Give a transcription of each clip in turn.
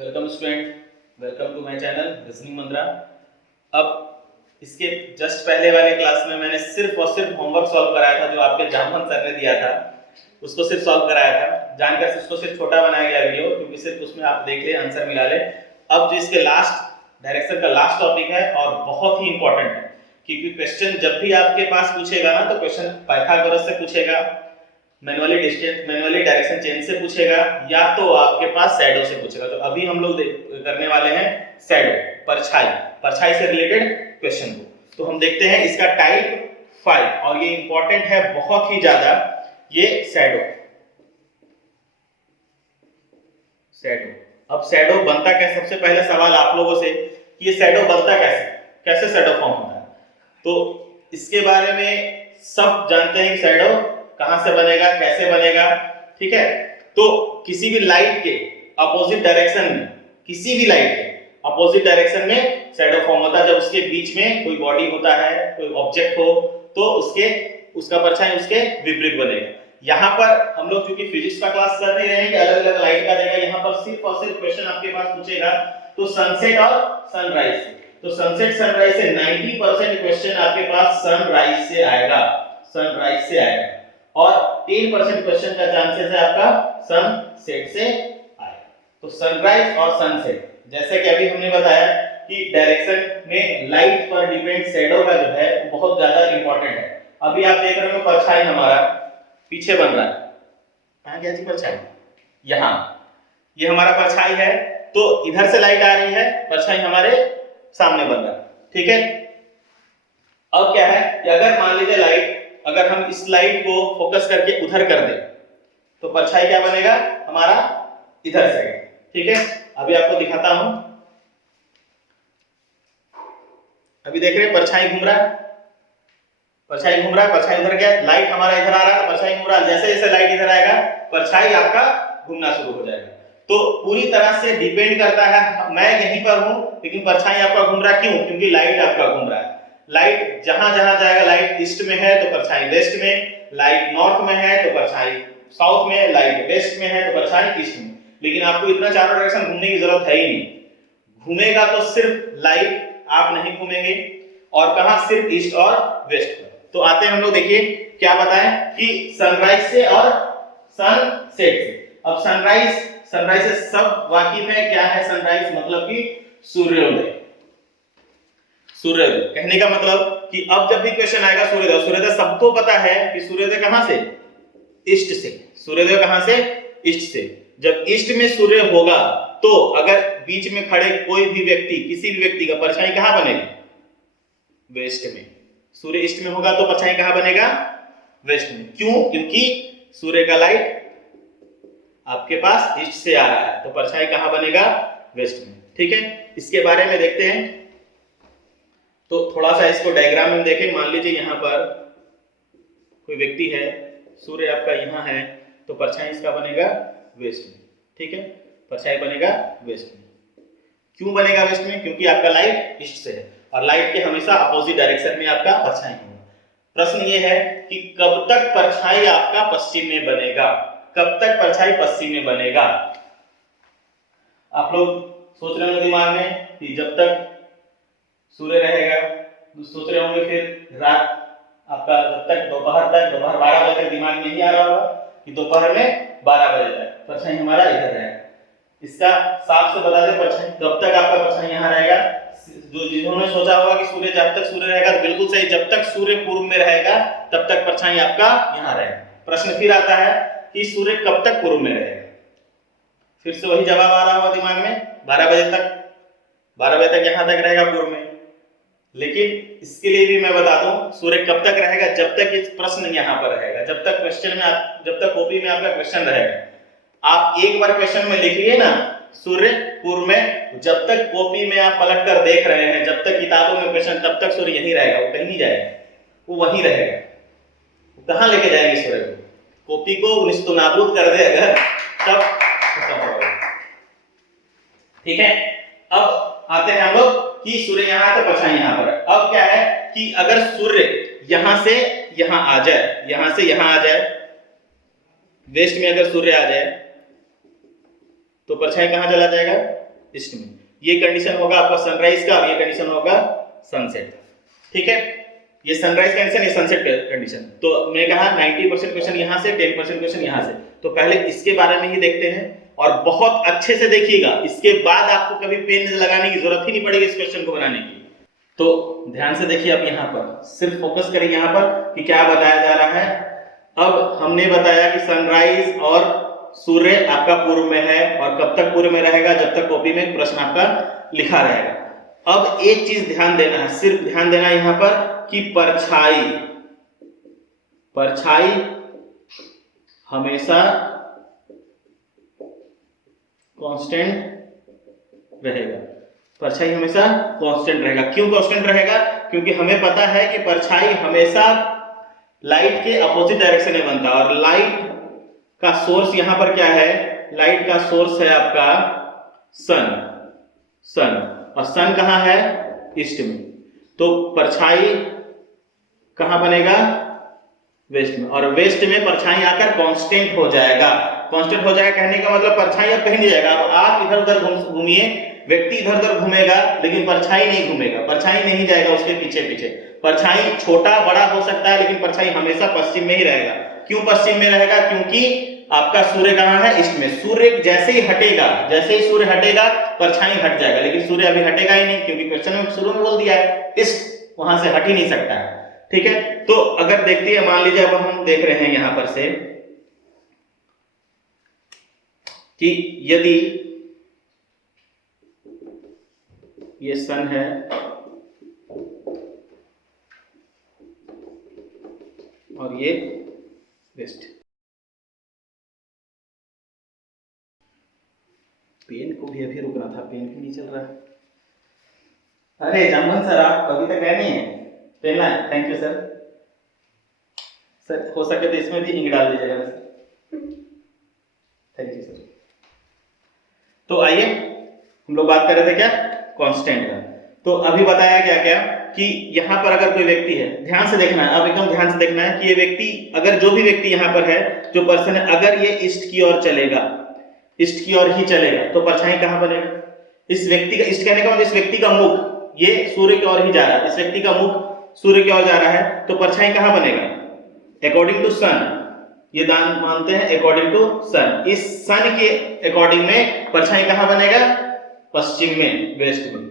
Welcome student, welcome to my channel reasoning mantra. अब इसके just पहले वाले क्लास में मैंने सिर्फ और सिर्फ होमवर्क सॉल्व कराया था, जो आपके जामन सर ने दिया था उसको सिर्फ सॉल्व कराया था। जानकर उसको सिर्फ छोटा बनाया गया वीडियो, क्योंकि सिर्फ उसमें आप देख ले, आंसर मिला ले। अब जो इसके लास्ट डायरेक्शन का लास्ट टॉपिक है और बहुत ही इंपॉर्टेंट है, क्योंकि क्वेश्चन जब भी आपके पास पूछेगा ना, तो क्वेश्चन पाइथागोरस से पूछेगा, मैनुअली डायरेक्शन चेंज से पूछेगा, या तो आपके पास शैडो से पूछेगा। तो अभी हम लोग करने वाले हैं शैडो, परछाई से रिलेटेड क्वेश्चन को। तो हम देखते हैं इसका टाइप 5, और ये इंपॉर्टेंट है बहुत ही ज्यादा। ये शैडो अब शैडो बनता कैसे? सबसे पहले सवाल आप लोगों से कि ये शैडो बनता कैसे शैडो फॉर्म होता है। तो इसके बारे में सब जानते हैं कि शैडो कहां से बनेगा, कैसे बनेगा, ठीक है। तो किसी भी लाइट के अपोजिट डायरेक्शन में, किसी भी लाइट के अपोजिट डायरेक्शन में शैडो फॉर्म होता है। जब उसके बीच में कोई बॉडी होता है, कोई ऑब्जेक्ट हो, तो उसका परछाई उसके विपरीत बनेगा। यहाँ पर हम लोग क्योंकि फिजिक्स का क्लास कर रहे हैं कि अलग अलग लाइट का देगा, यहाँ पर सिर्फ और सिर्फ क्वेश्चन आपके पास पूछेगा तो सनसेट और सनराइज से। तो सनसेट सनराइज से 90% क्वेश्चन आपके पास सनराइज से आएगा, और 10% क्वेश्चन का चांसेस है आपका सनसेट से आएगा। तो सनराइज और सनसेट, जैसे कि अभी हमने बताया कि डायरेक्शन में लाइट पर डिपेंड शैडो का जो है वो बहुत ज्यादा इंपॉर्टेंट है। अभी आप देख रहे हो परछाई हमारा पीछे बन रहा है, कहां गया जी परछाई? यहाँ ये हमारा परछाई है, तो इधर से लाइट आ रही है, परछाई हमारे सामने बन रहा है, ठीक है। अब क्या है कि अगर मान लीजिए अगर हम इस लाइट को फोकस करके उधर कर दें, तो परछाई क्या बनेगा हमारा? इधर से, ठीक है। अभी आपको दिखाता हूं। अभी देख रहे हैं परछाई घूम रहा है, परछाई उधर गया, लाइट हमारा इधर आ रहा है, परछाई घूम रहा है। जैसे जैसे लाइट इधर आएगा, परछाई आपका घूमना शुरू हो जाएगा। तो पूरी तरह से डिपेंड करता है, मैं यहीं पर हूं लेकिन परछाई आपका घूम रहा है। क्यों? क्योंकि लाइट आपका घूम रहा है। लाइट जहां जहां जाएगा, लाइट ईस्ट में है तो परछाई वेस्ट में, लाइट नॉर्थ में है तो परछाई साउथ में, लाइट वेस्ट में है तो परछाई ईस्ट में। लेकिन आपको इतना चारों डायरेक्शन घूमने की जरूरत है ही नहीं। घूमेगा तो सिर्फ लाइट, आप नहीं घूमेंगे। और कहां? सिर्फ ईस्ट और वेस्ट पर। तो आते हैं हम लोग, देखिए क्या बताएं कि सनराइज से और सनसेट से। अब सनराइज से सब वाकिफ है। क्या है सनराइज? मतलब कि सूर्योदय। कहने का मतलब कि अब जब भी क्वेश्चन आएगा सूर्योदय सबको पता है कि सूर्योदय कहां से? ईस्ट से। सूर्योदय कहां से? ईस्ट से। जब ईस्ट में सूर्य होगा, तो अगर बीच में खड़े कोई भी व्यक्ति, किसी भी व्यक्ति का परछाई कहां बनेगा? वेस्ट में। सूर्य ईस्ट में होगा तो परछाई कहां बनेगा? वेस्ट में। क्यों? क्योंकि सूर्य का लाइट आपके पास ईस्ट से आ रहा है, तो परछाई कहां बनेगा? वेस्ट में, ठीक है। इसके बारे में देखते हैं, तो थोड़ा सा इसको डायग्राम में देखें। मान लीजिए यहाँ पर कोई व्यक्ति है, सूर्य आपका यहाँ है, तो परछाई इसका बनेगा वेस्ट में, ठीक है। परछाई बनेगा वेस्ट में। क्यों बनेगा वेस्ट में? क्योंकि आपका लाइट ईस्ट से है, और लाइट के हमेशा अपोजिट डायरेक्शन में आपका परछाई होगा। प्रश्न ये है कि कब तक परछाई आपका पश्चिम में बनेगा? कब तक परछाई पश्चिम में बनेगा? आप लोग सोच रहे होंगे दिमाग में कि जब तक सूर्य रहेगा, तो सोच रहे होंगे फिर रात आपका जब तक दोपहर 12 बजे तक दिमाग में नहीं आ रहा होगा कि दोपहर में 12 बजे तक परछाई हमारा इधर रहेगा। इसका साफ से बता दें, परछाई कब तक आपका परछाई यहाँ रहेगा। जिन्होंने सोचा होगा कि सूर्य जब तक सूर्य रहेगा, तो बिल्कुल सही, जब तक सूर्य पूर्व में रहेगा तब तक परछाई आपका यहाँ रहेगा। प्रश्न फिर आता है कि सूर्य कब तक पूर्व में रहेगा? फिर से वही जवाब आ रहा होगा दिमाग में, 12 बजे तक यहाँ तक रहेगा पूर्व में। लेकिन इसके लिए भी मैं बता दूं, सूर्य कब तक रहेगा? जब तक इस प्रश्न यहाँ पर रहेगा, जब तक क्वेश्चन में जब तक कॉपी में आपका क्वेश्चन रहेगा। आप एक बार क्वेश्चन में लिखिए ना सूर्य पूर्व में, जब तक कॉपी में आप पलट कर देख रहे हैं, जब तक किताबों में क्वेश्चन, तब तक सूर्य यहीं रहेगा, वो कहीं नहीं जाएगा, वो वहीं रहेगा। कहां लेके जाएंगे सूर्य को? कॉपी को निस्तनाबूद कर दे अगर, तब खत्म होगा, ठीक है। अब आते हैं हम लोग कि सूर्य यहाँ है तो परछाई यहाँ पर है। अब क्या है कि अगर सूर्य यहां से यहां आ जाए, यहां से यहां आ जाए, वेस्ट में अगर सूर्य आ जाए, तो परछाई कहां चला जाएगा? ईस्ट में। ये कंडीशन होगा आपका सनराइज का और ये कंडीशन होगा सनसेट। ठीक है, ये सनराइज कंडीशन, ये सनसेट कंडीशन। तो मैं कहा 90% क्वेश्चन यहाँ से, 10% क्वेश्चन यहाँ से। तो पहले इसके बारे में ही देखते हैं और बहुत अच्छे से देखिएगा, इसके बाद आपको कभी पेन लगाने की जरूरत ही नहीं पड़ेगी इस क्वेश्चन को बनाने की। तो ध्यान से देखिए, अब यहाँ पर सिर्फ फोकस करें यहाँ पर कि क्या बताया जा रहा है। अब हमने बताया कि सनराइज और सूर्य आपका पूर्व में है और कब तक पूर्व में रहेगा, जब तक कॉपी में प्रश्न आपका लिखा रहेगा। अब एक चीज ध्यान देना है, सिर्फ ध्यान देना है यहाँ पर कि परछाई हमेशा कांस्टेंट रहेगा। परछाई हमेशा कांस्टेंट रहेगा। क्यों कांस्टेंट रहेगा? क्योंकि हमें पता है कि परछाई हमेशा लाइट के अपोजिट डायरेक्शन में बनता है और लाइट का सोर्स यहां पर क्या है? लाइट का सोर्स है आपका सन और सन कहां है? ईस्ट में। तो परछाई कहां बनेगा? वेस्ट में। और वेस्ट में परछाई आकर कांस्टेंट हो जाएगा। कांस्टेंट हो जाएगा कहने का मतलब परछाई अब कहीं नहीं जाएगा। अब आप इधर उधर घूमिए, व्यक्ति इधर उधर घूमेगा लेकिन परछाई नहीं घूमेगा, परछाई नहीं जाएगा उसके पीछे पीछे। परछाई छोटा बड़ा हो सकता है लेकिन परछाई हमेशा पश्चिम में ही रहेगा। क्यों पश्चिम में रहेगा? क्योंकि आपका सूर्य कहां है? ईस्ट में। सूर्य जैसे ही हटेगा, जैसे ही सूर्य हटेगा परछाई हट जाएगा, लेकिन सूर्य अभी हटेगा ही नहीं क्योंकि क्वेश्चन में शुरू में बोल दिया है ईस्ट, वहां से हट ही नहीं सकता है। ठीक है, तो अगर देखते हैं, मान लीजिए अब हम देख रहे हैं यहां पर से कि यदि ये सन है और ये वेस्ट। पेन को भी अभी रुकना था, पेन भी नहीं चल रहा है। अरे जामवन सर, आप अभी तक गए नहीं है? पेन लाए? Thank you sir. सर हो सके तो इसमें भी इंक डाल दीजिएगा सर। Thank you sir. तो आइए हम लोग बात कर रहे थे क्या? कांस्टेंट का। तो अभी बताया क्या क्या कि यहां पर अगर कोई व्यक्ति है, ध्यान से देखना है, अब एकदम ध्यान से देखना है कि ये व्यक्ति, अगर जो भी व्यक्ति यहां पर है, जो पर्सन है, अगर ये ईस्ट की ओर चलेगा, ईस्ट की ओर ही चलेगा तो परछाई कहां बनेगा? इस व्यक्ति का, ईस्ट कहने का मतलब इस व्यक्ति का मुख ये सूर्य की ओर ही जा रहा है, इस व्यक्ति का मुख सूर्य की ओर जा रहा है, तो परछाई कहां बनेगा? अकॉर्डिंग टू सन, ये दान मानते हैं अकॉर्डिंग टू सन। इस सन के अकॉर्डिंग में परछाई कहां बनेगा? पश्चिम में, वेस्ट में।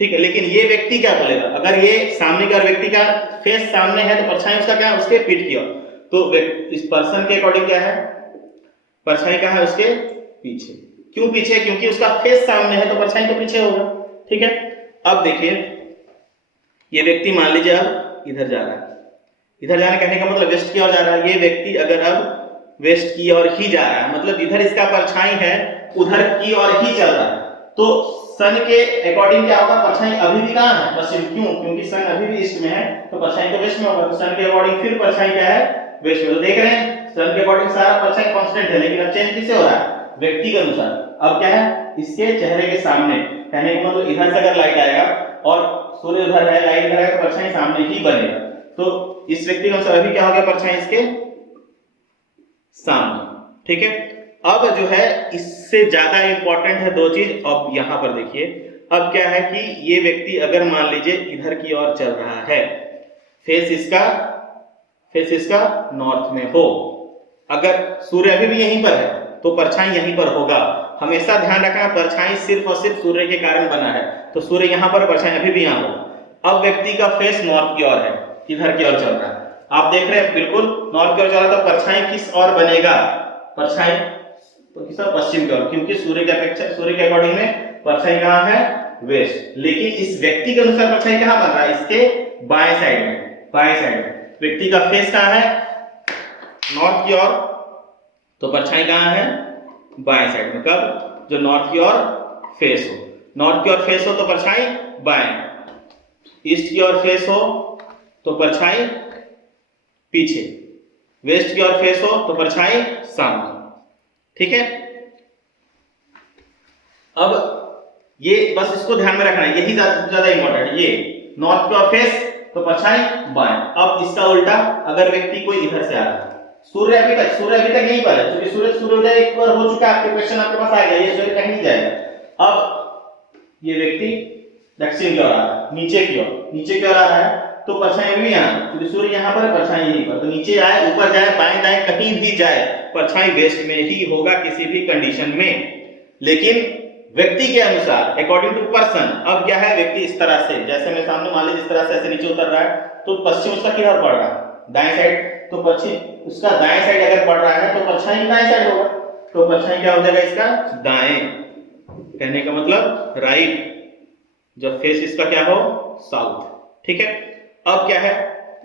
ठीक है, लेकिन ये व्यक्ति क्या बोलेगा? अगर ये सामने का व्यक्ति का फेस सामने है तो परछाई उसका क्या? उसके पीठ की ओर। तो इस पर्सन के अकॉर्डिंग क्या है? परछाई कहां है? उसके पीछे। क्यों पीछे? क्योंकि उसका फेस सामने है तो परछाई तो पीछे होगा। ठीक है, अब देखिए ये व्यक्ति मान लीजिए अब इधर जा रहा है, इधर जाने कहने का मतलब वेस्ट की ओर जा रहा है। ये व्यक्ति अगर अब वेस्ट की ओर ही जा रहा है, मतलब इधर इसका परछाई है उधर की ओर ही चल रहा है, तो सन के अकॉर्डिंग क्या होगा? परछाई अभी भी कहां है? पश्चिम। क्यों? क्योंकि सन अभी भी ईस्ट में है तो परछाई तो वेस्ट में होगा। तो सन के अकॉर्डिंग फिर परछाई क्या है? वेस्ट में। तो देख रहे हैं सन के अकॉर्डिंग सारा परछाई कांस्टेंट है, लेकिन अब चेंज किससे हो रहा है? व्यक्ति के अनुसार। अब क्या है? इसके चेहरे के सामने, कहने का मतलब इधर से अगर लाइट आएगा और सूर्य उधर है, लाइट इधर है, तो परछाई सामने ही बनेगा। तो इस व्यक्ति के अनुसार अभी क्या हो गया? परछाई इसके सामने। ठीक है, अब जो है इससे ज्यादा इंपॉर्टेंट है दो चीज। अब यहां पर देखिए, अब क्या है कि ये व्यक्ति अगर मान लीजिए इधर की ओर चल रहा है, फेस इसका नॉर्थ में हो, अगर सूर्य अभी भी यहीं पर है तो परछाई यहीं पर होगा। हमेशा ध्यान रखना, परछाई सिर्फ और सिर्फ सूर्य के कारण बना है, तो सूर्य यहां पर, परछाई अभी भी यहां होगा। अब व्यक्ति का फेस नॉर्थ की ओर है, इधर की ओर चल रहा है, आप देख रहे हैं बिल्कुल नॉर्थ की ओर चल रहा है, तो परछाई किस ओर बनेगा? परछाई तो किस ओर? पश्चिम की ओर, क्योंकि सूर्य के अपेक्षा, सूर्य के अकॉर्डिंग में परछाई कहां है? वेस्ट। लेकिन इस व्यक्ति के अनुसार परछाई कहां बन रहा है? इसके बाएं साइड में, बाएं साइड में। व्यक्ति का फेस कहां है? नॉर्थ की ओर, तो परछाई कहां है? बाएं साइड में। कब? जो नॉर्थ की ओर फेस हो, नॉर्थ की ओर फेस हो तो परछाई बाएं, ईस्ट की ओर फेस हो तो परछाई पीछे, वेस्ट की ओर फेस हो तो परछाई सामने। ठीक है, अब ये बस इसको ध्यान में रखना है, यही ज्यादा इंपॉर्टेंट है। ये नॉर्थ की ओर फेस तो परछाई बाएं। अब इसका उल्टा, अगर व्यक्ति कोई इधर से आ रहा है, सूर्य अभी तक यहीं पर है, क्योंकि सूर्योदय एक बार हो चुका है, आपके क्वेश्चन आपके पास आएगा, ये सूर्य कहीं नहीं जाएगा। ये व्यक्ति दक्षिण की ओर आ रहा है, नीचे की ओर आ रहा है, तो परछाई भी यहाँ, क्योंकि सूर्य यहाँ पर है, परछाई यहीं पर, तो नीचे आए ऊपर जाए बाएं दाएं कहीं भी जाए परछाई वेस्ट में ही होगा किसी भी कंडीशन में। लेकिन व्यक्ति के अनुसार अकॉर्डिंग टू पर्सन, अब क्या है व्यक्ति इस तरह से, जैसे मैं सामने मान लीजिए इस तरह से ऐसे नीचे उतर रहा है, तो पश्चिम उसका किधर पड़ रहा है, दाएं साइड, तो पश्चिम उसका दाएं साइड अगर पड़ रहा है तो परछाई दाएं साइड होगा, तो परछाई क्या हो जाएगा इसका दाएं, कहने का मतलब राइट, जब फेस इसका क्या हो साउथ। ठीक है, अब क्या है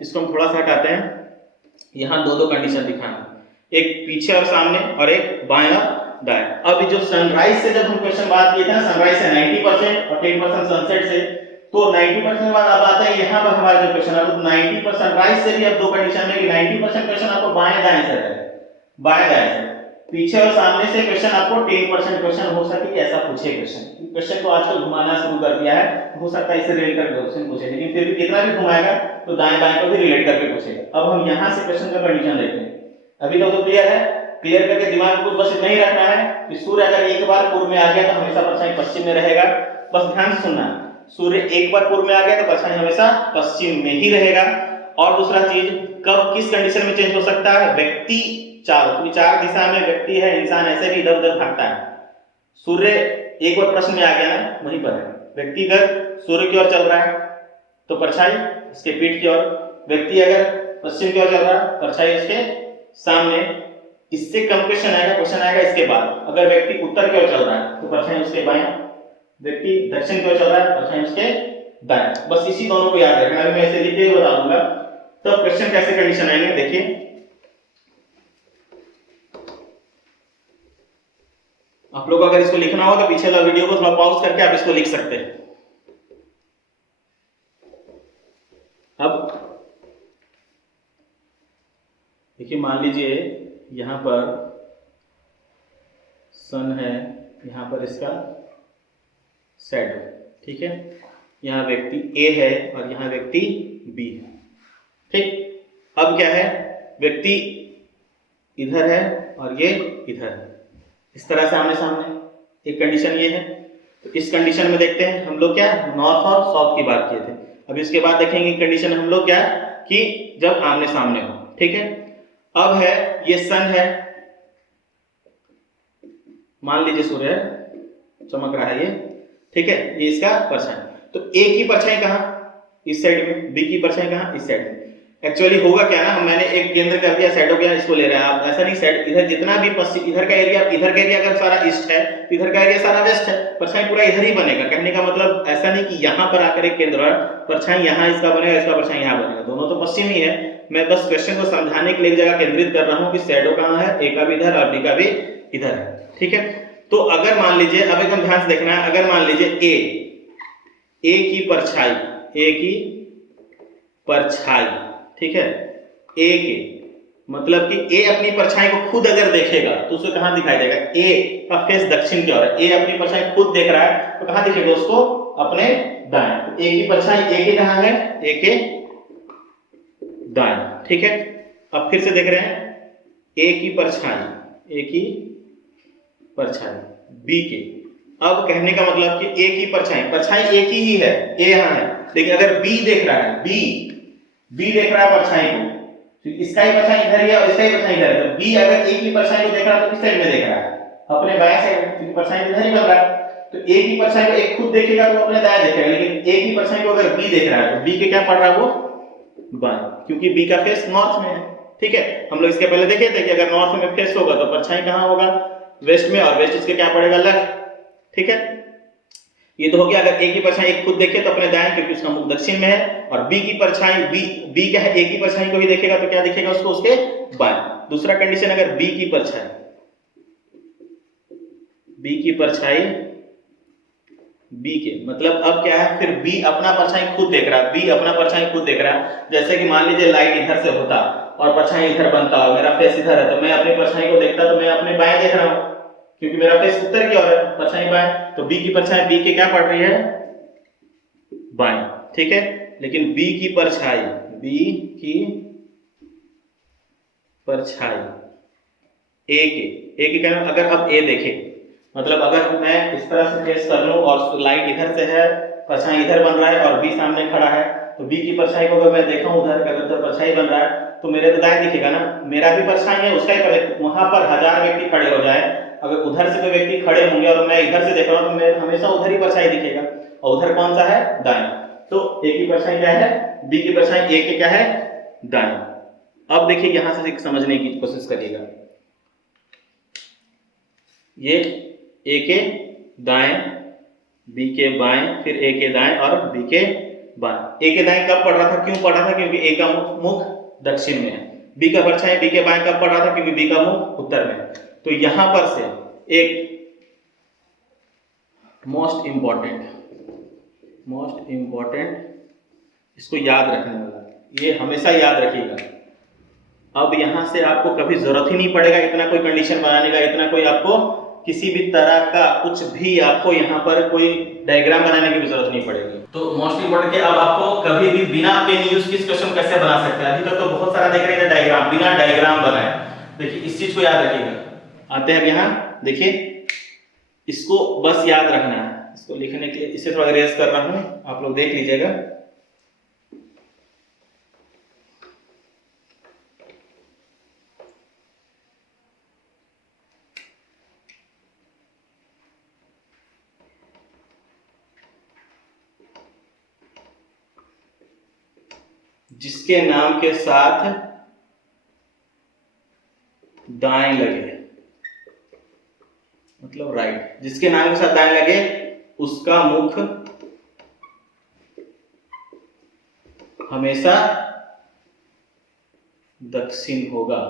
इसको हम थोड़ा सा हटाते हैं, यहां दो कंडीशन दिखाना, एक पीछे और सामने और एक बाएं और दाएं। अब जो सनराइज से जब हम क्वेश्चन बात किए थे, सनराइज से 90% और 10% सनसेट से, तो 90% बाद अब आता है यहाँ पर हमारा जो क्वेश्चन है, तो 90% सनराइज से भी अब दो कंडीशन में कि 90% क्वेश्चन आपको बाएं दाएं से है, बाएं दाएं से, पीछे और सामने से क्वेश्चन आपको 10% क्वेश्चन हो सके कि ऐसा पूछे क्वेश्चन को आजकल घुमाना शुरू कर दिया है, हो सकता है इससे रिलेट करके क्वेश्चन पूछे, लेकिन फिर भी कितना भी घुमाएगा तो दाएं बाएं को भी रिलेट करके पूछेगा। अब हम यहां से क्वेश्चन का कंडीशन देखते हैं, अभी तो क्लियर है, क्लियर करके दिमाग में कुछ बस इतना ही रखना है कि सूर्य अगर एक बार पूर्व में आ गया तो हमेशा परछाई पश्चिम में रहेगा, बस ध्यान से सुनना, सूर्य एक बार पूर्व में आ गया तो परछाई हमेशा पश्चिम में ही रहेगा। और दूसरा चीज, कब किस कंडीशन में चेंज हो सकता है, व्यक्ति क्योंकि चार दिशा में व्यक्ति है, इंसान ऐसे भी इधर उधर भागता है, सूर्य एक बार प्रश्न में आ गया ना वहीं पर है, व्यक्ति अगर सूर्य की ओर चल रहा है तो परछाई उसके पीठ की ओर, व्यक्ति अगर पश्चिम की ओर चल रहा है परछाई उसके सामने। इससे कम क्वेश्चन आएगा इसके बाद, अगर व्यक्ति उत्तर की ओर चल रहा है तो परछाई उसके बाएं, व्यक्ति दक्षिण की ओर चल रहा है परछाई उसके दाएं। बस इसी दोनों को याद रखना, मैं ऐसे लिख के बता दूंगा तो क्वेश्चन कैसे कंडीशन आएंगे। देखिए आप लोग अगर इसको लिखना हो तो पीछे वाला वीडियो को थोड़ा पॉज करके आप इसको लिख सकते हैं। अब देखिए मान लीजिए यहां पर सन है, यहां पर इसका शैडो, ठीक है, यहां व्यक्ति ए है और यहां व्यक्ति बी है। ठीक, अब क्या है व्यक्ति इधर है और ये इधर है, इस तरह से आमने सामने, एक कंडीशन ये है। तो इस कंडीशन में देखते हैं हम लोग क्या नॉर्थ और साउथ की बात किए थे, अभी उसके बाद देखेंगे कंडीशन हम लोग क्या कि जब आमने सामने हो। ठीक है, अब है ये सन है, मान लीजिए सूर्य चमक रहा है ये, ठीक है, ये इसका परछाई, तो ए की परछाई कहां, इस साइड में, बी की परछाई कहां, इस साइड में। एक्चुअली होगा क्या ना, मैंने एक केंद्र कर दिया, शैडो क्या इसको ले रहे हैं आप, ऐसा नहीं, साइड इधर जितना भी पश्चिम, इधर का एरिया अगर सारा ईस्ट है तो इधर का एरिया सारा वेस्ट है, परछाई पूरा इधर ही बनेगा। कहने का मतलब ऐसा नहीं कि यहाँ पर आकर एक केंद्र परछाई यहाँ इसका बनेगा, इसका परछाई यहाँ बनेगा, दोनों तो पश्चिम ही है। मैं बस क्वेश्चन को समझाने के लिए एक जगह केंद्रित कर रहा हूँ कि शैडो कहाँ है, ए का भी इधर और बी का भी इधर है। ठीक है, तो अगर मान लीजिए, अब एकदम ध्यान से देखना है, अगर मान लीजिए ए की परछाई, ए की परछाई, ठीक है, ए के मतलब कि ए अपनी परछाई को खुद अगर देखेगा तो उसे कहां दिखाई देगा, ए का फेस दक्षिण की ओर है, ए अपनी परछाई खुद देख रहा है तो कहां दिखेगा उसको, अपने दाएं। तो ए की परछाई ए के कहां है, ए के दाएं। ठीक है, अब फिर से देख रहे हैं ए की परछाई, ए की परछाई बी के, अब कहने का मतलब कि ए की परछाई एक ही है, ए यहां है, लेकिन अगर बी देख रहा है, बी देख रहा है परछाई को, तो इसका ही परछाई इधर ही है और इसका ही परछाई इधर है, तो बी अगर ए की परछाई को देख रहा है तो किस साइड में देख रहा है, अपने बाएं साइड, क्योंकि परछाई इधर ही बन रहा है। तो ए की परछाई को एक खुद देखेगा तो अपने दाएं देखेगा, लेकिन ए की परछाई को अगर बी देख रहा है तो बी के क्या पड़ रहा है, वो बाएं, क्योंकि बी का फेस नॉर्थ में है। ठीक है, हम लोग इसके पहले देखे थे कि अगर नॉर्थ में फेस होगा तो परछाई कहां होगा, वेस्ट में, और वेस्ट इसके क्या पड़ेगा, लेफ्ट। ठीक है, ये तो हो गया अगर ए की परछाई एक खुद देखे तो अपने दाएं, क्योंकि उसका मुख दक्षिण में है, और बी की परछाई, बी क्या है, ए की परछाई को भी देखेगा तो क्या दिखेगा उसको, उसके बाएं। दूसरा कंडीशन, अगर बी की परछाई बी के मतलब अब क्या है, फिर बी अपना परछाई खुद देख रहा है, बी अपना परछाई खुद देख रहा है। जैसे कि मान लीजिए लाइट इधर से होता और परछाई इधर बनता और मेरा फेस इधर है, तो मैं अपनी परछाई को देखता तो मैं अपने बाएं देख रहा हूं, क्योंकि मेरा फेस उत्तर की ओर है, परछाई बाएं, तो बी की परछाई बी के क्या पड़ रही है, बाएं। ठीक है, लेकिन बी की परछाई ए के क्या, अगर अब ए देखे मतलब अगर मैं इस तरह से ट्रेस कर लूं और लाइट इधर से है, परछाई इधर बन रहा है और बी सामने खड़ा है, तो बी की परछाई को अगर मैं देखा उधर का अगर परछाई बन रहा है तो मेरे तो दाएं दिखेगा ना, मेरा भी परछाई है उसका ही पर, वहां पर 1000 व्यक्ति खड़े हो जाए, अगर उधर से कोई व्यक्ति खड़े होंगे और मैं इधर से देख रहा हूं तो मेरे हमेशा उधर ही परछाई दिखेगा, और उधर कौन सा है, दाएं। तो ए की परछाई क्या है, बी की परछाई ए के क्या है, दाएं। अब देखिए यहां से समझने की कोशिश करिएगा, ये ए के दाएं, बी के बाएं, फिर ए के दाएं और बी के बाएं। ए के दाएं कब पड़ रहा था, क्यों पड़ रहा था, क्योंकि ए का मुख दक्षिण में है। बी का परछाई बी के बाएं कब पड़ रहा था, क्योंकि बी का मुख उत्तर में है। तो यहां पर से एक मोस्ट इंपॉर्टेंट इसको याद रखने वाला, ये हमेशा याद रखिएगा। अब यहां से आपको कभी जरूरत ही नहीं पड़ेगा इतना कोई कंडीशन बनाने का, इतना कोई आपको किसी भी तरह का कुछ भी आपको यहाँ पर कोई डायग्राम बनाने की भी जरूरत नहीं पड़ेगी। तो मोस्ट इंपोर्टेंट कि अब आपको कभी भी बिना पेन यूज किस क्वेश्चन कैसे बना सकते हैं, अभी तक तो बहुत सारा देख रहे हैं डायग्राम, बिना डायग्राम बनाए। देखिए इस चीज को याद रखिएगा। आते हैं अब यहाँ देखिए, इसको बस याद रखना है, इसको लिखने के लिए इसे थोड़ा रेस कर रहा हूं, आप लोग देख लीजिएगा। जिसके नाम के साथ दाएं लगे, मतलब राइट, जिसके नाम के साथ दाएं लगे उसका मुख हमेशा दक्षिण होगा,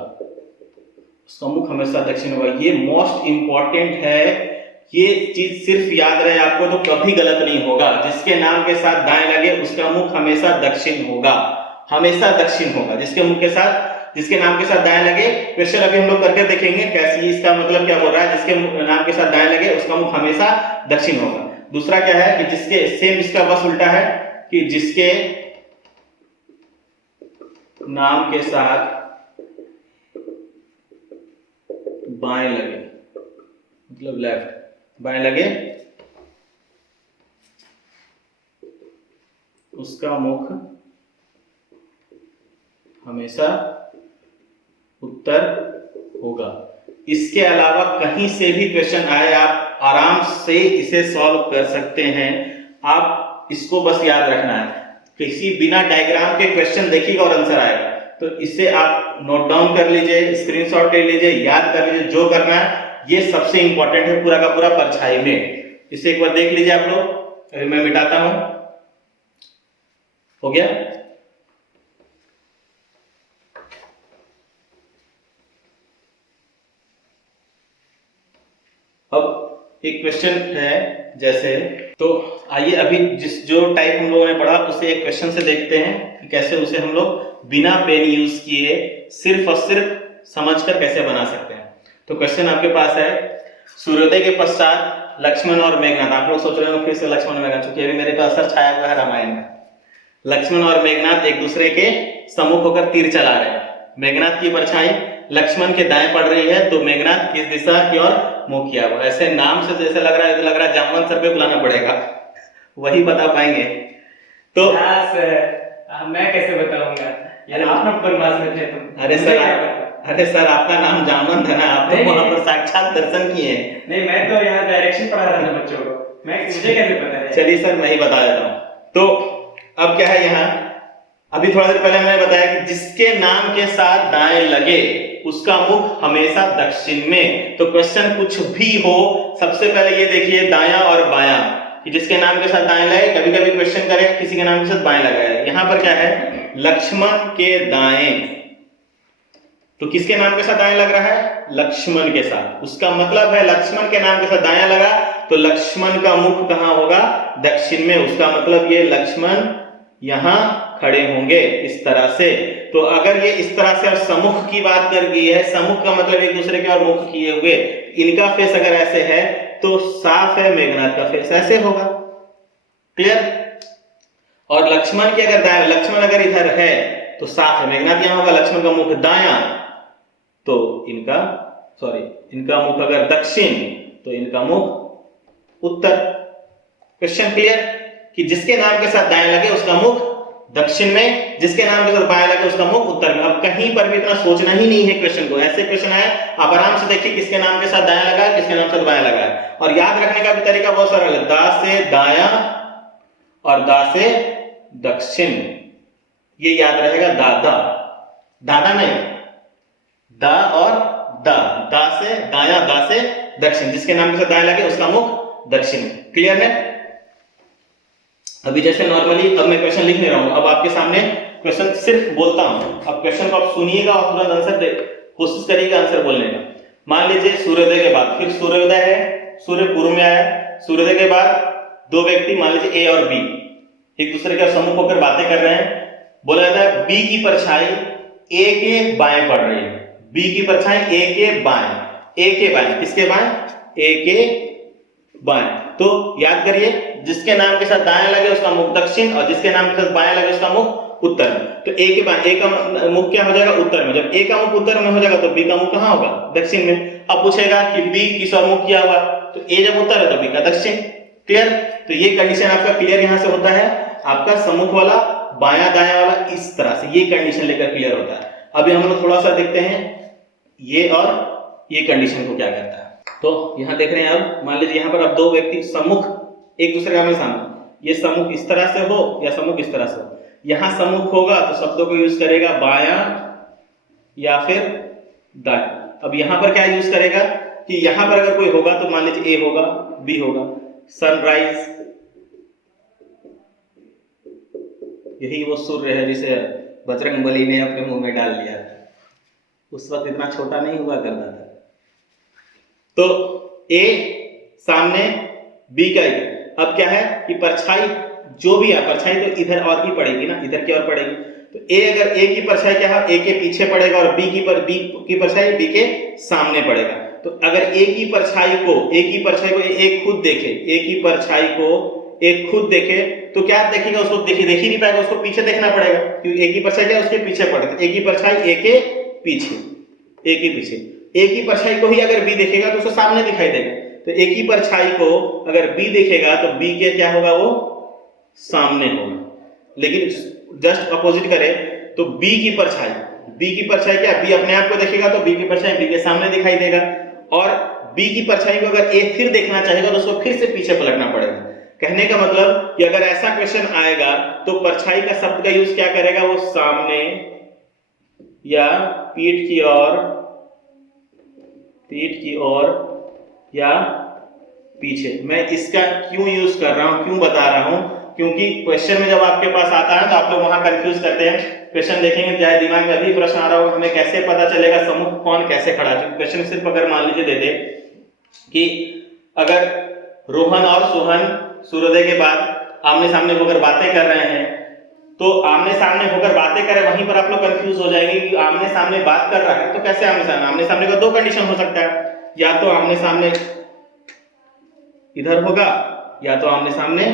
उसका मुख हमेशा दक्षिण होगा। ये मोस्ट इंपॉर्टेंट है, ये चीज सिर्फ याद रहे आपको तो कभी गलत नहीं होगा। जिसके नाम के साथ दाएं लगे उसका मुख हमेशा दक्षिण होगा, हमेशा दक्षिण होगा। जिसके मुख के साथ, जिसके नाम के साथ दाएं लगे, क्वेश्चन अभी हम लोग करके देखेंगे कैसे, इसका मतलब क्या बोल रहा है, जिसके नाम के साथ दाएं लगे उसका मुख हमेशा दक्षिण होगा। दूसरा क्या है कि जिसके, सेम इसका बस उल्टा है कि जिसके नाम के साथ बाएं लगे, मतलब लेफ्ट, बाएं लगे उसका मुख हमेशा उत्तर होगा। इसके अलावा कहीं से भी क्वेश्चन आए आप आराम से इसे सॉल्व कर सकते हैं। आप इसको बस याद रखना है, किसी बिना डायग्राम के क्वेश्चन देखिएगा और आंसर आएगा। तो इसे आप नोट डाउन कर लीजिए, स्क्रीनशॉट ले लीजिए, याद कर लीजिए, जो करना है ये सबसे इंपॉर्टेंट है पूरा का पूरा परछाई में। इसे एक बार देख लीजिए आप लोग, अभी मैं मिटाता हूं, हो गया। अब एक क्वेश्चन है जैसे, तो आइए अभी जो टाइप हम लोगों ने पढ़ा उसे एक क्वेश्चन से देखते हैं कि कैसे उसे हम लोग बिना पेन यूज किए सिर्फ और सिर्फ समझकर कैसे बना सकते हैं। तो क्वेश्चन आपके पास है, सूर्योदय के पश्चात लक्ष्मण और मेघनाथ, आप लोग सोच रहे हो फिर से लक्ष्मण मेघनाथ, क्योंकि अभी मेरे पास असर छाया हुआ है रामायण में। लक्ष्मण और मेघनाथ एक दूसरे के सम्मुख होकर तीर चला रहे हैं। मेघनाथ की परछाई लक्ष्मण के दाएं पड़ रही है, तो मेघनाथ किस दिशा की ओर मुंह किया हुआ। ऐसे नाम से जैसे लग रहा है, तो लग रहा है जामवंत सर पे बुलाना पड़ेगा, वही बता पाएंगे। तो मैं कैसे बताऊंगा यार, आप लोग बनवास में थे तुम। अरे सर आपका नाम जामवंत है ना, आप तो वहां पर साक्षात दर्शन किए हैं। नहीं, मैं तो यहाँ डायरेक्शन पढ़ा रहा था बच्चों को, मुझे कैसे पता है। चलिए सर मैं ही बता देता हूँ। तो अब क्या है यहाँ, अभी थोड़ा देर पहले मैंने बताया कि जिसके नाम के साथ दाएं लगे उसका मुख हमेशा दक्षिण में। तो क्वेश्चन कुछ भी हो, सबसे पहले ये देखिए दायां और बायां, कि जिसके नाम के साथ दाएं लगे, कभी कभी क्वेश्चन करे किसी के नाम के साथ बाएं लगाया। यहाँ पर क्या है, लक्ष्मण के दाएं, तो किसके नाम के साथ दाएं लग रहा है, लक्ष्मण के साथ। उसका मतलब है लक्ष्मण के नाम के साथ दायां लगा तो लक्ष्मण का मुख कहां होगा, दक्षिण में। उसका मतलब ये लक्ष्मण यहां खड़े होंगे इस तरह से। तो अगर ये इस तरह से सम्मुख की बात कर गई है, सम्मुख का मतलब एक दूसरे के और मुख किए हुए, इनका फेस अगर ऐसे है तो साफ है मेघनाथ का फेस ऐसे होगा। क्लियर। और लक्ष्मण की अगर दाएं, लक्ष्मण अगर इधर है तो साफ है मेघनाथ यहां होगा, लक्ष्मण का मुख दायां, तो इनका मुख अगर दक्षिण तो इनका मुख उत्तर। क्वेश्चन क्लियर कि जिसके नाम के साथ दाएं लगे उसका मुख दक्षिण में, जिसके नाम के साथ बाएं लगे उसका मुख उत्तर में। अब कहीं पर भी इतना सोचना ही नहीं है क्वेश्चन को, ऐसे क्वेश्चन आए आप आराम से देखिए किसके नाम के साथ दाया लगा है, किसके नाम के साथ बायां लगा है। और याद रखने का भी तरीका बहुत सरल है, दा से दाया और दा से दक्षिण, ये याद रहेगा। दादा, दादा नहीं, दा और दा, दा से दाया, दा से दक्षिण, जिसके नाम के साथ दाया लगे उसका मुख दक्षिण। क्लियर है? अभी जैसे नॉर्मली, अब मैं क्वेश्चन लिख नहीं रहा हूं, अब आपके सामने क्वेश्चन सिर्फ बोलता हूं, अब क्वेश्चन को आप सुनिएगा और तुरंत आंसर दे, कोशिश करिएगा आंसर बोलने का। मान लीजिए सूर्योदय के बाद, फिर सूर्योदय है, सूर्य पूर्व में आया, सूर्योदय के बाद दो व्यक्ति मान लीजिए ए और बी एक दूसरे के सम्मुख होकर बातें कर रहे हैं। बोला जाता है बी की परछाई ए के बाएं पड़ रही है, बी की परछाई ए के बाएं, ए के बाएं, किसके बाएं? ए के बाएं। तो याद करिए जिसके नाम के साथ दायां लगे उसका मुख दक्षिण और जिसके नाम के साथ बायां लगे उसका मुख उत्तर में। तो ए के बाएं, ए का मुख क्या हो जाएगा? उत्तर में। जब ए का मुख उत्तर में हो जाएगा तो बी का मुख कहां होगा? दक्षिण में। अब पूछेगा कि बी किस ओर मुख किया हुआ, तो ए जब उत्तर है तो बी का दक्षिण। क्लियर? तो ये कंडीशन आपका क्लियर यहां से होता है, आपका सम्मुख वाला बायां दायां वाला इस तरह से, ये कंडीशन लेकर क्लियर होता है। अभी हम लोग थोड़ा सा देखते हैं ये और ये कंडीशन को क्या कहता है। तो यहां देख रहे हैं, अब मान लीजिए यहां पर अब दो व्यक्ति सम्मुख एक दूसरे का आमने सामने, ये सम्मुख इस तरह से हो या सम्मुख इस तरह से हो। यहां सम्मुख होगा तो शब्दों को यूज करेगा बायां या फिर दायां। अब यहां पर क्या यूज करेगा कि यहां पर अगर कोई होगा तो मान लीजिए ए होगा, बी होगा, सनराइज, यही वो सूर्य है जिसे बजरंगबली ने अपने मुंह में डाल लिया था, उस वक्त इतना छोटा नहीं हुआ करता था। तो ए सामने, बी का इधर। अब क्या है कि परछाई जो भी है, परछाई तो इधर और ही पड़ेगी ना, इधर की ओर पड़ेगी। तो ए, अगर ए की परछाई क्या है, ए के पीछे पड़ेगा और बी की परछाई बी के सामने पड़ेगा। तो अगर ए की परछाई को एक खुद देखे, ए की परछाई को एक खुद देखे तो क्या देखेगा? उसको देख ही नहीं पाएगा, उसको पीछे देखना पड़ेगा, क्योंकि ए की परछाई क्या उसके पीछे पड़ता है। ए की परछाई ए के पीछे, ए के पीछे, ए की परछाई को ही अगर बी देखेगा तो उसको सामने दिखाई देगा। तो ए की परछाई को अगर बी देखेगा तो बी के क्या होगा? वो सामने होगा। लेकिन जस्ट अपोजिट करें तो बी की परछाई क्या? बी अपने आप को देखेगा तो बी की परछाई बी के सामने दिखाई देगा, और बी की परछाई को अगर ए फिर देखना चाहेगा तो उसको फिर से पीछे पलटना पड़ेगा। कहने का मतलब कि अगर ऐसा क्वेश्चन आएगा तो परछाई का शब्द का यूज क्या करेगा? वो सामने या पीठ की ओर या पीछे। मैं इसका क्यों यूज कर रहा हूं, क्यों बता रहा हूं? क्योंकि क्वेश्चन में जब आपके पास आता है तो आप लोग वहां कंफ्यूज करते हैं। क्वेश्चन देखेंगे चाहे दिमाग में अभी प्रश्न आ रहा हो, हमें कैसे पता चलेगा सम्मुख कौन कैसे खड़ा है? क्वेश्चन सिर्फ अगर मान लीजिए दे दे कि अगर रोहन और सोहन सूर्योदय के बाद आमने सामने होकर बातें कर रहे हैं, तो आमने सामने होकर बातें करें, वहीं पर आप लोग कंफ्यूज हो जाएंगे कि आमने सामने बात कर रहा है तो कैसे आमने सामने का दो कंडीशन हो सकता है, या तो आमने सामने इधर होगा या तो आमने सामने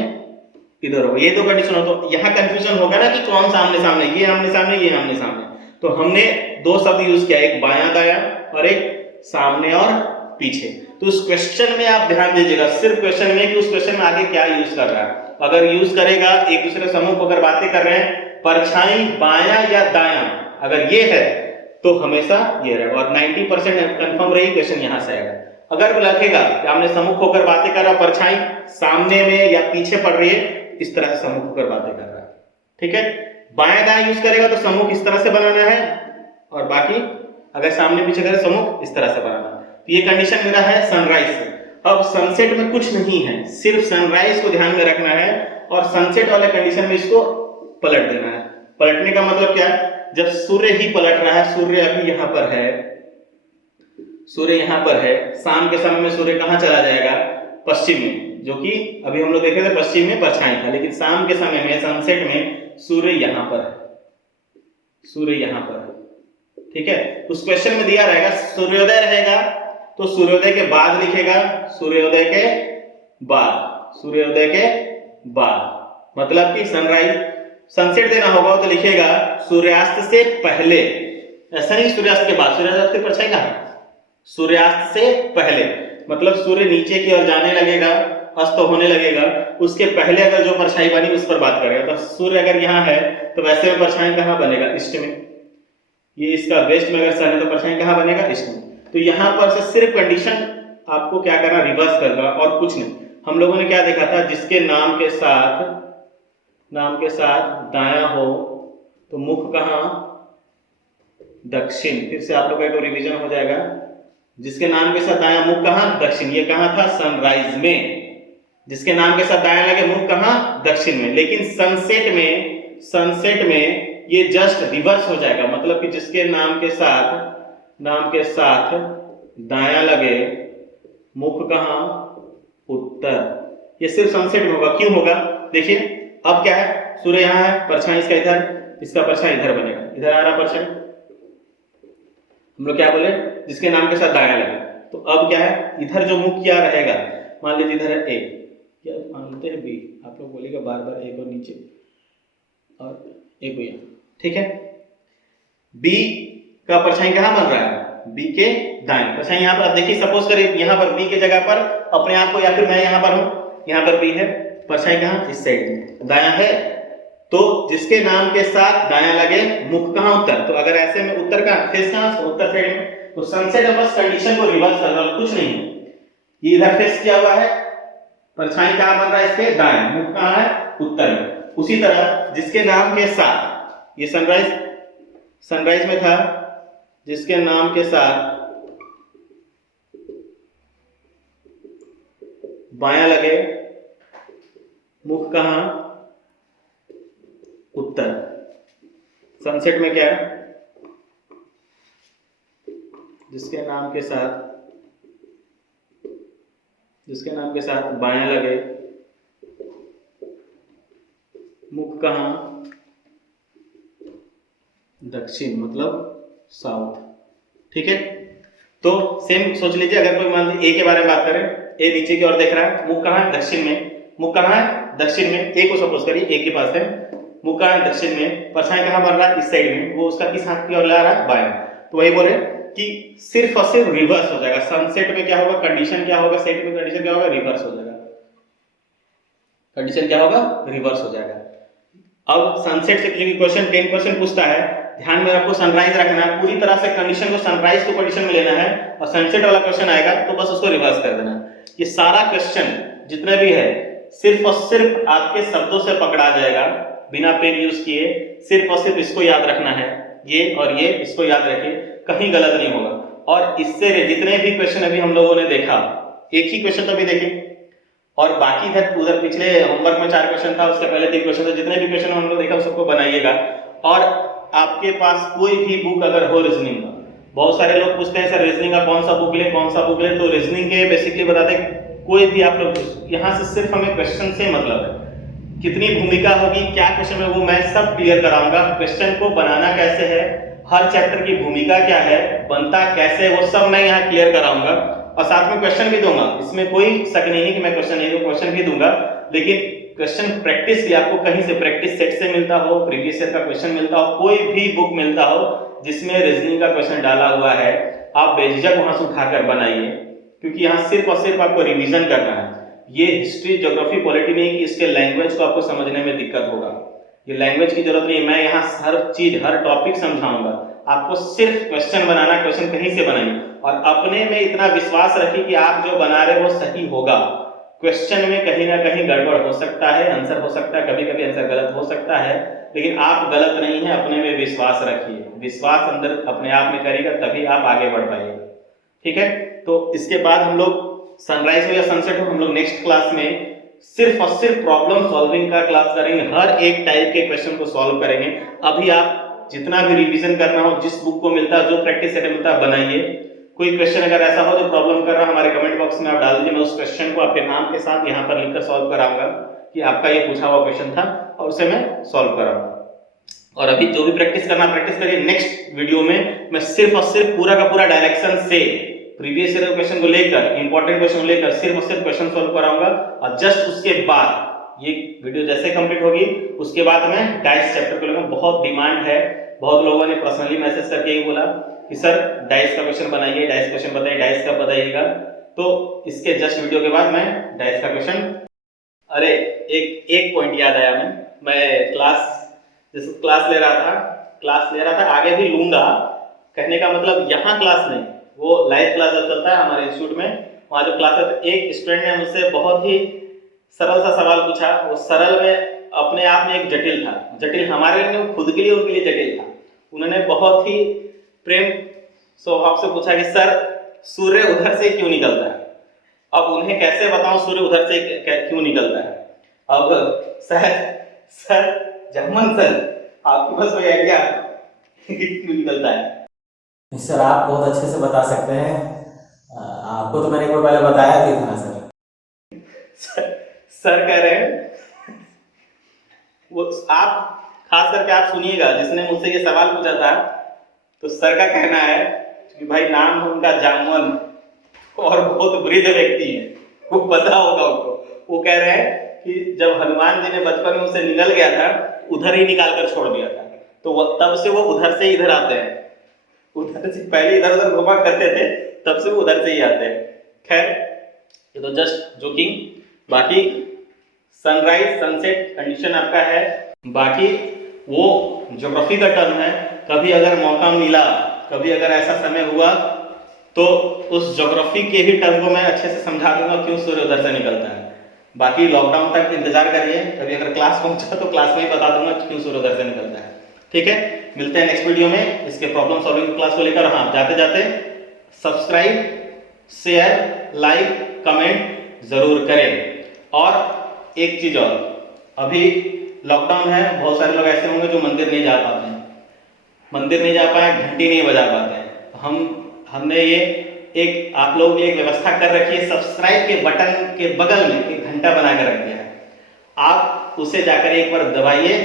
इधर होगा, ये दो कंडीशन हो। तो यहाँ कंफ्यूजन होगा ना कि कौन सा आमने सामने, ये आमने सामने, ये आमने सामने। तो हमने दो शब्द यूज किया, एक बायां दायां और एक सामने और पीछे। तो उस क्वेश्चन में आप ध्यान दीजिएगा, सिर्फ क्वेश्चन में कि उस क्वेश्चन में आगे क्या यूज कर रहा है। अगर यूज करेगा एक दूसरे सम्मुख होकर बातें कर रहे हैं, परछाई बायां या दायां, अगर ये है तो हमेशा ये रहेगा, और 90% कंफर्म रही क्वेश्चन यहां से आएगा। अगर रखेगा कि हमने सम्मुख होकर बातें कर रहा, परछाई सामने में या पीछे पड़ रही है, इस तरह से सम्मुख होकर बातें कर रहा है, ठीक है। बायां दायां यूज करेगा तो सम्मुख इस तरह से बनाना है, और बाकी अगर सामने पीछे करे सम्मुख इस तरह से बनाना है। तो ये कंडीशन मेरा है सनराइज से। अब सनसेट में कुछ नहीं है, सिर्फ सनराइज को ध्यान में रखना है, और सनसेट वाले कंडीशन में इसको पलट देना है। पलटने का मतलब क्या है? जब सूर्य ही पलट रहा है, सूर्य अभी यहां पर है, सूर्य यहां पर है, शाम के समय में सूर्य कहां चला जाएगा? पश्चिम में, जो कि अभी हम लोग देखे थे पश्चिम में परछाई था, लेकिन शाम के समय में सनसेट में सूर्य यहां पर है, सूर्य यहां पर है, ठीक है। उस क्वेश्चन में दिया रहेगा सूर्योदय रहेगा तो सूर्योदय के बाद लिखेगा, सूर्योदय के बाद, सूर्योदय के बाद, मतलब कि सनराइज, सनसेट देना होगा तो लिखेगा सूर्यास्त से पहले, ऐसा नहीं सूर्यास्त के बाद, सूर्यास्त की परछाई कहां? सूर्यास्त से पहले। मतलब सूर्य नीचे की ओर जाने लगेगा, अस्त होने लगेगा, उसके पहले अगर जो परछाई बनी उस पर बात करेगा। तो सूर्य अगर यहाँ है तो वैसे में परछाई कहाँ बनेगा? ईस्ट में। ये इसका वेस्ट में अगर सन है तो परछाई कहाँ बनेगा? ईस्ट में। तो यहाँ पर से सिर्फ कंडीशन आपको क्या करना, रिवर्स करना और कुछ नहीं। हम लोगों ने क्या देखा था, जिसके नाम के साथ दाया हो तो मुख कहाँ? दक्षिण। फिर से आप लोग का एक रिवीजन हो जाएगा। जिसके नाम के साथ दाया मुख कहाँ? दक्षिण। ये कहाँ था? सनराइज में। जिसके नाम के साथ दाया लगे मुख कहाँ? दक्षिण में। लेकिन सनसेट में ये जस्ट रिवर्स हो जाएगा, मतलब कि जिसके नाम के साथ दाया लगे मुख कहाँ? उत्तर। ये सिर्फ सनसेट में होगा। क्यों होगा? देखिए अब क्या है, सूर्य यहाँ है, परछाई इसका इधर, इसका परछाई इधर बनेगा, इधर आ रहा परछाई। हम लोग क्या बोले? जिसके नाम के साथ दाया लगे। तो अब क्या है, इधर जो मुख क्या रहेगा, मान लीजिए इधर है ए, क्या मानते हैं बी, आप लोग बोलेगा बार बार एक और नीचे और एक को यहाँ, ठीक है। बी का परछाई कहाँ बन रहा है? बी के दाएं। परछाई यहाँ पर, अब देखिए सपोज करिए यहाँ पर बी के जगह पर अपने आप को, या फिर मैं यहाँ पर हूँ, यहाँ पर बी है, परछाई कहाँ? इस साइड में, दाया है। तो जिसके नाम के साथ दाया लगे मुख कहाँ? उत्तर। तो अगर ऐसे में उत्तर का फेस कहाँ? उत्तर साइड में। तो सनसेट में बस कंडीशन को रिवर्स कर रहा है, कुछ नहीं है। ये इधर फेस किया हुआ है, परछाई कहाँ बन रहा है? इसके दाएं, मुख कहाँ है? उत्तर में। उसी तरह जिसके नाम के साथ, ये सनराइज में था, जिसके नाम के साथ बायां लगे मुख कहाँ? उत्तर। सनसेट में क्या है? जिसके नाम के साथ बायां लगे मुख कहाँ? दक्षिण, मतलब साउथ, ठीक है। तो सेम सोच लीजिए, अगर कोई मान लीजिए ए के बारे में बात करें, ए नीचे की ओर देख रहा है, मुख कहाँ है? दक्षिण में। मुख कहाँ है? दक्षिण में। ए को सपोज करिए, ए के पास है, मुख कहाँ है? दक्षिण में। परछाई कहाँ बन रहा है? इस साइड में। वो उसका किस हाथ की ओर ला रहा है? बाएं। तो वही बोले कि सिर्फ और सिर्फ रिवर्स हो जाएगा। सनसेट में क्या होगा? कंडीशन क्या होगा? सेट में कंडीशन क्या होगा? रिवर्स हो जाएगा। कंडीशन क्या होगा? रिवर्स हो जाएगा। अब सनसेट से क्वेश्चन 10% पूछता है, ध्यान में रखो, सनराइज रखना है, पूरी तरह से कंडीशन को सनराइज को कंडीशन में लेना है, और सनसेट वाला क्वेश्चन आएगा तो बस उसको रिवर्स कर देना। ये सारा क्वेश्चन जितने भी है सिर्फ और सिर्फ आपके शब्दों से पकड़ा जाएगा, बिना पेन यूज किए। सिर्फ और सिर्फ इसको याद रखना है, ये और ये, इसको याद रखिए, कहीं गलत नहीं होगा। और इससे जितने भी क्वेश्चन अभी हम लोगों ने देखा, एक ही क्वेश्चन तो अभी देखे, और बाकी उधर पिछले होमवर्क में 4 क्वेश्चन था, उसके पहले 3 क्वेश्चन था। जितने भी क्वेश्चन हम लोग देखा सबको बनाइएगा। और आपके पास कोई भी बुक अगर हो रीजनिंग का, बहुत सारे लोग पूछते हैं सर रीजनिंग का कौन सा बुक ले, तो रीजनिंग के बेसिकली बताते हैं, कोई भी आप लोग यहाँ से सिर्फ हमें क्वेश्चन से मतलब है, कितनी भूमिका होगी, क्या क्वेश्चन है, वो मैं सब क्लियर कराऊंगा। क्वेश्चन को बनाना कैसे है, हर चैप्टर की भूमिका क्या है, बनता कैसे, वो सब मैं यहाँ क्लियर कराऊंगा। और साथ में क्वेश्चन भी दूंगा, इसमें कोई शक नहीं है कि मैं क्वेश्चन नहीं दूंगा, क्वेश्चन भी दूंगा। लेकिन क्वेश्चन प्रैक्टिस की आपको कहीं से प्रैक्टिस सेट से मिलता हो, प्रीवियस ईयर का क्वेश्चन मिलता हो, कोई भी बुक मिलता हो जिसमें रीजनिंग का क्वेश्चन डाला हुआ है, आप बेझिझक वहां से उठाकर बनाइए, क्योंकि यहाँ सिर्फ और सिर्फ आपको रिवीजन करना है। ये हिस्ट्री, ज्योग्राफी, पॉलिटी नहीं कि इसके लैंग्वेज को आपको समझने में दिक्कत होगा, ये लैंग्वेज की जरूरत नहीं। मैं यहाँ हर चीज, हर टॉपिक समझाऊंगा, आपको सिर्फ क्वेश्चन बनाना, क्वेश्चन कहीं से बनाइए, और अपने में इतना विश्वास रखिए कि आप जो बना रहे हो वो सही होगा। क्वेश्चन में कहीं ना कहीं गड़बड़ हो सकता है, आंसर हो सकता है, कभी कभी आंसर गलत हो सकता है, लेकिन आप गलत नहीं है, अपने में विश्वास रखिए। विश्वास अंदर अपने आप में करेगा तभी आप आगे बढ़ पाइएगा, ठीक है। तो इसके बाद हम लोग सनराइज हो या सनसेट हो, हम लोग नेक्स्ट क्लास में सिर्फ और सिर्फ प्रॉब्लम सॉल्विंग का क्लास करेंगे, हर एक टाइप के क्वेश्चन को सॉल्व करेंगे। अभी आप जितना भी रिवीजन करना हो, जिस बुक को मिलता है, जो प्रैक्टिस सेट मिलता है, बनाइए। कोई क्वेश्चन अगर ऐसा हो जो प्रॉब्लम कर रहा है, हमारे कमेंट बॉक्स में आप डाल दीजिए, मैं उस क्वेश्चन को आपके नाम के साथ यहाँ पर लिखकर सॉल्व कराऊंगा कि आपका ये पूछा हुआ क्वेश्चन था, और उसे मैं सॉल्व कराऊंगा। और अभी जो भी प्रैक्टिस करना प्रैक्टिस करिए। नेक्स्ट वीडियो में मैं सिर्फ और सिर्फ पूरा का पूरा डायरेक्शन से प्रीवियस ईयर क्वेश्चन को लेकर, इंपॉर्टेंट क्वेश्चन को लेकर सिर्फ और सिर्फ क्वेश्चन सॉल्व कराऊंगा। और जस्ट उसके बाद ये वीडियो जैसे कंप्लीट होगी, उसके बाद मैं डाइस चैप्टर को लेकर, बहुत डिमांड है, बहुत लोगों ने पर्सनली मैसेज करके ही बोला कि सर डाइस का क्वेश्चन बनाइए, डाइस क्वेश्चन बताइए, डाइस कब बताइएगा। तो इसके जस्ट वीडियो के बाद मैं डाइस का क्वेश्चन, अरे एक पॉइंट याद आया, मैं क्लास ले रहा था, आगे भी लूंगा। कहने का मतलब यहाँ क्लास नहीं, वो लाइव क्लास जब चलता है हमारे इंस्टीट्यूट में, वहाँ जब क्लास है तो एक स्टूडेंट ने मुझसे बहुत ही सरल सा सवाल पूछा। वो सरल में अपने आप में एक जटिल था, जटिल हमारे लिए खुद के लिए उनके लिए जटिल था। उन्होंने बहुत ही प्रेम स्वभाव से पूछा कि सर सूर्य उधर से क्यों निकलता है। अब उन्हें कैसे बताऊं सूर्य उधर से क्यों निकलता है। अब सर जर्मन सर, आपके पास कोई आइडिया क्यों निकलता है? सर आप बहुत अच्छे से बता सकते हैं। आपको तो मैंने एक बार पहले बताया भी था सर। सर कह रहे हैं, वो आप खास करके आप सुनिएगा, जिसने मुझसे ये सवाल पूछा था, तो सर का कहना है कि भाई नाम है उनका जामवन और बहुत वृद्ध व्यक्ति है, वो पता होगा उनको। वो कह रहे हैं कि जब हनुमान जी ने बचपन में उसे निकल गया था, उधर ही निकाल कर छोड़ दिया था, तो तब से वो उधर से इधर आते हैं। उधर से पहले इधर उधर घुमा करते थे, तब से वो उधर से ही आते हैं। खैर ये तो जस्ट जोकिंग। बाकी सनराइज सनसेट कंडीशन आपका है, बाकी वो ज्योग्राफी का टर्म है। कभी अगर मौका मिला, कभी अगर ऐसा समय हुआ, तो उस ज्योग्राफी के ही टर्म को मैं अच्छे से समझा दूंगा क्यों सूर्य उधर से निकलता है। बाकी लॉकडाउन तक इंतजार करिए, कभी अगर क्लास पहुंचा तो क्लास में ही बता दूंगा क्यों सूर्य उधर से निकलता है। ठीक है, मिलते हैं नेक्स्ट वीडियो में इसके प्रॉब्लम सॉल्विंग क्लास को लेकर। हाँ, जाते जाते सब्सक्राइब, शेयर, लाइक, कमेंट जरूर करें। और एक चीज और, अभी लॉकडाउन है, बहुत सारे लोग ऐसे होंगे जो मंदिर नहीं जा पाते हैं, मंदिर नहीं जा पाए, घंटी नहीं बजा पाते हैं। हमने ये एक आप लोगों के लिए एक व्यवस्था कर रखी है, सब्सक्राइब के बटन के बगल में एक घंटा बना कर रख दिया है। आप उसे जाकर एक बार दबाइए,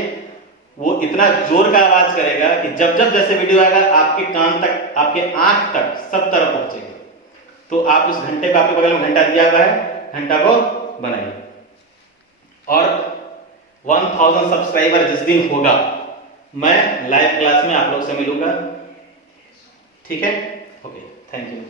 वो इतना जोर का आवाज करेगा कि जब जब जैसे वीडियो आएगा आपके कान तक, आपके आंख तक, सब तरफ पहुंचेगा। तो आप उस घंटे पे, आपके बगल में घंटा दिया हुआ है, घंटा को बनाइए। और 1000 सब्सक्राइबर जिस दिन होगा, मैं लाइव क्लास में आप लोग से मिलूंगा। ठीक है, ओके, थैंक यू।